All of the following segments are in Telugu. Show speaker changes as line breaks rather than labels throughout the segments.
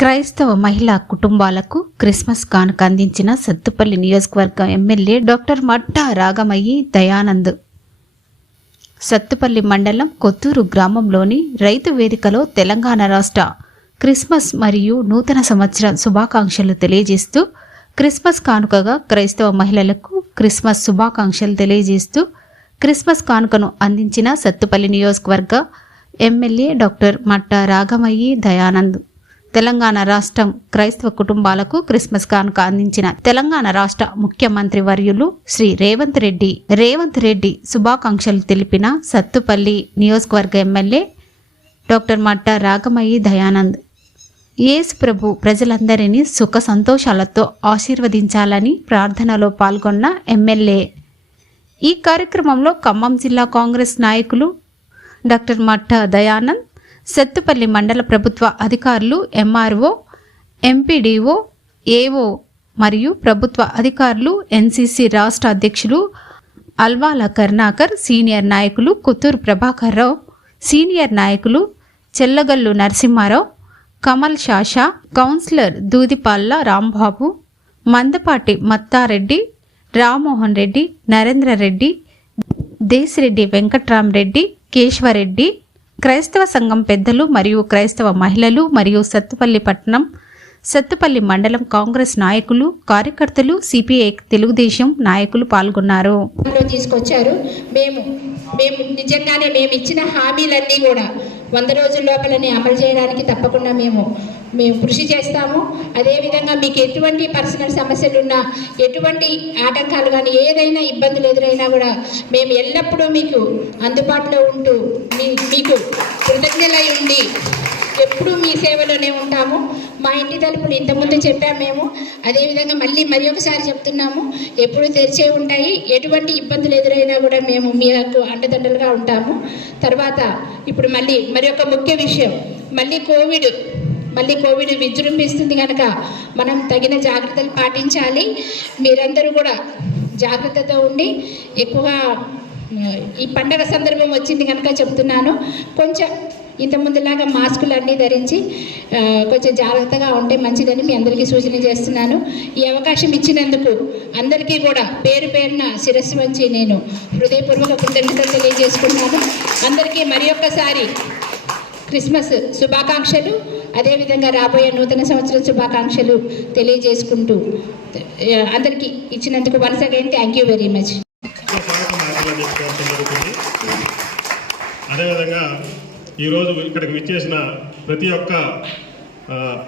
క్రైస్తవ మహిళా కుటుంబాలకు క్రిస్మస్ కానుక అందించిన సత్తుపల్లి నియోజకవర్గం ఎమ్మెల్యే డాక్టర్ మట్టా రాగమయ్యి దయానంద్. సత్తుపల్లి మండలం కొత్తూరు గ్రామంలోని రైతు వేదికలో తెలంగాణ రాష్ట్ర క్రిస్మస్ మరియు నూతన సంవత్సరం శుభాకాంక్షలు తెలియజేస్తూ క్రిస్మస్ కానుకగా క్రైస్తవ మహిళలకు క్రిస్మస్ శుభాకాంక్షలు తెలియజేస్తూ క్రిస్మస్ కానుకను అందించిన సత్తుపల్లి నియోజకవర్గ ఎమ్మెల్యే డాక్టర్ మట్టా రాగమయ్యి దయానంద్. తెలంగాణ రాష్ట్రం క్రైస్తవ కుటుంబాలకు క్రిస్మస్ కానుక అందించిన తెలంగాణ రాష్ట్ర ముఖ్యమంత్రి వర్యులు శ్రీ రేవంత్ రెడ్డి. రేవంత్ రెడ్డి శుభాకాంక్షలు తెలిపిన సత్తుపల్లి నియోజకవర్గ ఎమ్మెల్యే డాక్టర్ మట్ట రాగమయ్యి దయానంద్. యేసు ప్రభు ప్రజలందరినీ సుఖ సంతోషాలతో ఆశీర్వదించాలని ప్రార్థనలో పాల్గొన్న ఎమ్మెల్యే. ఈ కార్యక్రమంలో ఖమ్మం జిల్లా కాంగ్రెస్ నాయకులు డాక్టర్ మట్ట దయానంద్ సత్తుపల్లి మండల ప్రభుత్వ అధికారులు ఎంఆర్ఓ ఎంపీడీఓ ఏఓ మరియు ప్రభుత్వ అధికారులు ఎన్సీసీ రాష్ట్ర అధ్యక్షులు అల్వాల కరుణాకర్ సీనియర్ నాయకులు కొత్తూరు ప్రభాకర్ రావు సీనియర్ నాయకులు చెల్లగల్లు నరసింహారావు కమల్ షాషా కౌన్సిలర్ దూదిపాల్ల రాంబాబు మందపాటి మత్తారెడ్డి రామ్మోహన్ రెడ్డి నరేంద్ర రెడ్డి దేశిరెడ్డి వెంకట్రామరెడ్డి కేశవరెడ్డి క్రైస్తవ సంఘం పెద్దలు మరియు క్రైస్తవ మహిళలు మరియు సత్తుపల్లి పట్టణం సత్తుపల్లి మండలం కాంగ్రెస్ నాయకులు కార్యకర్తలు సిపిఐ తెలుగుదేశం నాయకులు పాల్గొన్నారు.
తీసుకొచ్చారు. మేము మేము నిజంగానే మేము ఇచ్చిన హామీలన్నీ కూడా వంద రోజుల లోపలనే అమలు చేయడానికి తప్పకుండా మేము మేము కృషి చేస్తాము. అదేవిధంగా మీకు ఎటువంటి పర్సనల్ సమస్యలు ఉన్నా ఎటువంటి ఆటంకాలు కానీ ఏదైనా ఇబ్బందులు ఎదురైనా కూడా మేము ఎల్లప్పుడూ మీకు అందుబాటులో ఉంటూ మీ చేయండి. ఎప్పుడు మీ సేవలోనే ఉంటాము. మా ఇంటి తలుపులు ఇంతకుముందు చెప్పాము మేము. అదేవిధంగా మళ్ళీ మరి ఒకసారి చెప్తున్నాము. ఎప్పుడు తెరిచే ఉంటాయి ఎటువంటి ఇబ్బందులు ఎదురైనా కూడా మేము మీకు అండదండలుగా ఉంటాము. తర్వాత ఇప్పుడు మళ్ళీ మరి ఒక ముఖ్య విషయం. మళ్ళీ కోవిడ్ మళ్ళీ కోవిడ్ విజృంభిస్తుంది కనుక మనం తగిన జాగ్రత్తలు పాటించాలి. మీరందరూ కూడా జాగ్రత్తతో ఉండి ఎక్కువగా ఈ పండగ సందర్భం వచ్చింది కనుక చెప్తున్నాను. కొంచెం ఇంతకుముందులాగా మాస్కులు అన్నీ ధరించి కొంచెం జాగ్రత్తగా ఉంటే మంచిదని మీ అందరికీ సూచన చేస్తున్నాను. ఈ అవకాశం ఇచ్చినందుకు అందరికీ కూడా పేరు పేరున శిరస్సు వంచి నేను హృదయపూర్వక కృతజ్ఞతలు తెలియజేసుకుంటున్నాను అందరికీ మరి ఒక్కసారి క్రిస్మస్ శుభాకాంక్షలు అదేవిధంగా రాబోయే నూతన సంవత్సరం శుభాకాంక్షలు తెలియజేసుకుంటూ అందరికీ ఇచ్చినందుకు once again thank you very much.
అదేవిధంగా ఈరోజు ఇక్కడికి విచ్చేసిన ప్రతి ఒక్క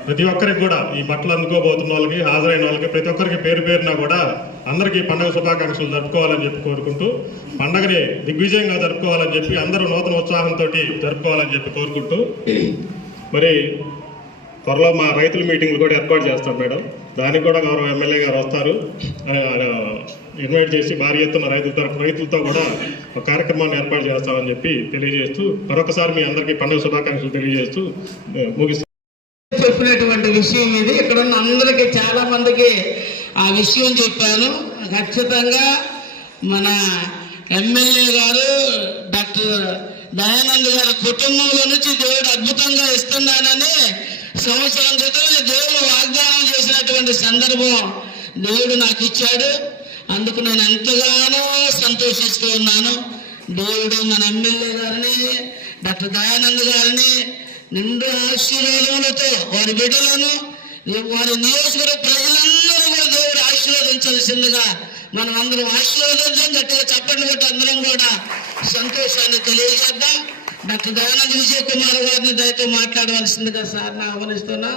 ప్రతి ఒక్కరికి కూడా ఈ బట్టలు అందుకోబోతున్న వాళ్ళకి హాజరైన వాళ్ళకి ప్రతి ఒక్కరికి పేరు పేరున కూడా అందరికీ పండగ శుభాకాంక్షలు జరుపుకోవాలని చెప్పి కోరుకుంటూ పండగని దిగ్విజయంగా జరుపుకోవాలని చెప్పి అందరూ నూతన ఉత్సాహంతో జరుపుకోవాలని చెప్పి కోరుకుంటూ మరి త్వరలో మా రైతుల మీటింగ్లు కూడా ఏర్పాటు చేస్తాం మేడం. దానికి కూడా గౌరవ ఎమ్మెల్యే గారు వస్తారు. ఇన్వైట్ చేసి భారీ ఎత్తున రైతుల తరపు రైతులతో కూడా ఒక కార్యక్రమాన్ని ఏర్పాటు చేస్తామని చెప్పి తెలియజేస్తూ మరొకసారి మీ అందరికీ పండుగ శుభాకాంక్షలు తెలియజేస్తూ ముగిస్తాను
చెప్పినటువంటి విషయం ఇది. ఇక్కడ ఉన్న అందరికీ చాలా మందికి ఆ విషయం చెప్పాను. ఖచ్చితంగా మన ఎమ్మెల్యే గారు డాక్టర్ దయానంద్ గారి కుటుంబంలో నుంచి దేవుడు అద్భుతంగా ఇస్తున్నానని సంవత్సరం క్రితం దేవుడు వాగ్దానం చేసినటువంటి సందర్భం దేవుడు నాకు ఇచ్చాడు. అందుకు నేను ఎంతగానో సంతోషిస్తూ ఉన్నాను. బోల్డ్ మన ఎమ్మెల్యే గారిని డాక్టర్ దయానంద్ గారిని నిండు ఆశీర్వాదములతో వారి బిడ్డలను వారి నియోజకవర్గ ప్రజలందరూ కూడా దేవుడు ఆశీర్వదించాల్సిందిగా మనం అందరం ఆశీర్వదించడం గట్టిగా చప్పట్లు కొట్టి అందరం కూడా సంతోషాన్ని తెలియజేద్దాం. డాక్టర్ దయానంద విజయ్ కుమార్ గారిని దయతో మాట్లాడవలసిందిగా సార్ ఆహ్వానిస్తున్నా.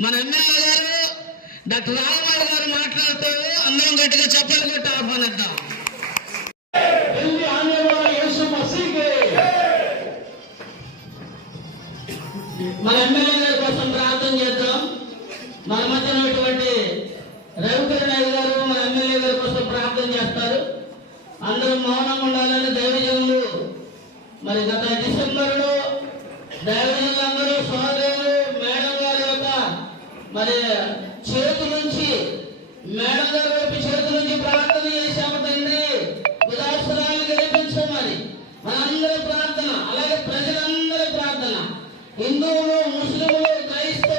మన ఎమ్మెల్యే గారు డాక్టర్ రామారావు గారు మాట్లాడుతూ అందరం గట్టిగా చప్పట్లు కొట్టి ఆహ్వానిద్దాం. మన ఎమ్మెల్యే గారి కోసం ప్రార్థన చేద్దాం. మన మధ్య ఉన్నటువంటి రవికర్ నాయుడు గారు మన ఎమ్మెల్యే గారి కోసం ప్రార్థన చేస్తారు. అందరూ మౌనంగా ఉండాలని దైవజనులు మరి గత డిసెంబర్లో దైవజనులందరూ సోదరులు మేడం గారి యొక్క మరి చేతి నుంచి మేడం గారి వైపు చేతి నుంచి ప్రార్థన చేశాము